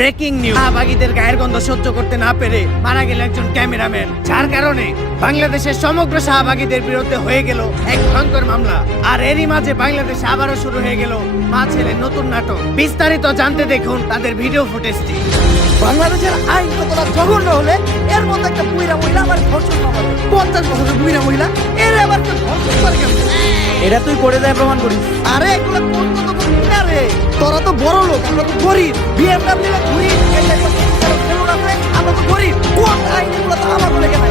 Breaking news, শাহবাগীদের গায়ের গন্ধ সহ্য করতে না পেরে মারা গেল একজন ক্যামেরাম্যান, যার কারণে বাংলাদেশের সমগ্র শাহবাগীদের বিরুদ্ধে হয়ে গেল এক ভয়ঙ্কর মামলা। আর এরই মাঝে বাংলাদেশে আবারও শুরু হয়ে গেল মা ছেলের নতুন নাটক। বিস্তারিত জানতে দেখুন তাদের ভিডিও ফুটেজটি। বাংলাদেশের আইন কতটা জঘন্য হলে এর মধ্যে একটা বুইরা মহিলা আবার ধর্ষণ মামলা, 50 বছরের বুইরা মহিলা এর আবার কেউ ধর্ষণ করে কেন? এটা তুই করে দেয় প্রমাণ করিস। আরে এগুলো কোন কত না রে, তোরা তো বড় লোক, আমরা তো গরিব। বিএমডব্লিউ ঘুরি, আমরা তো গরিব। কোন আইন এগুলো তো আমার বলে কেন?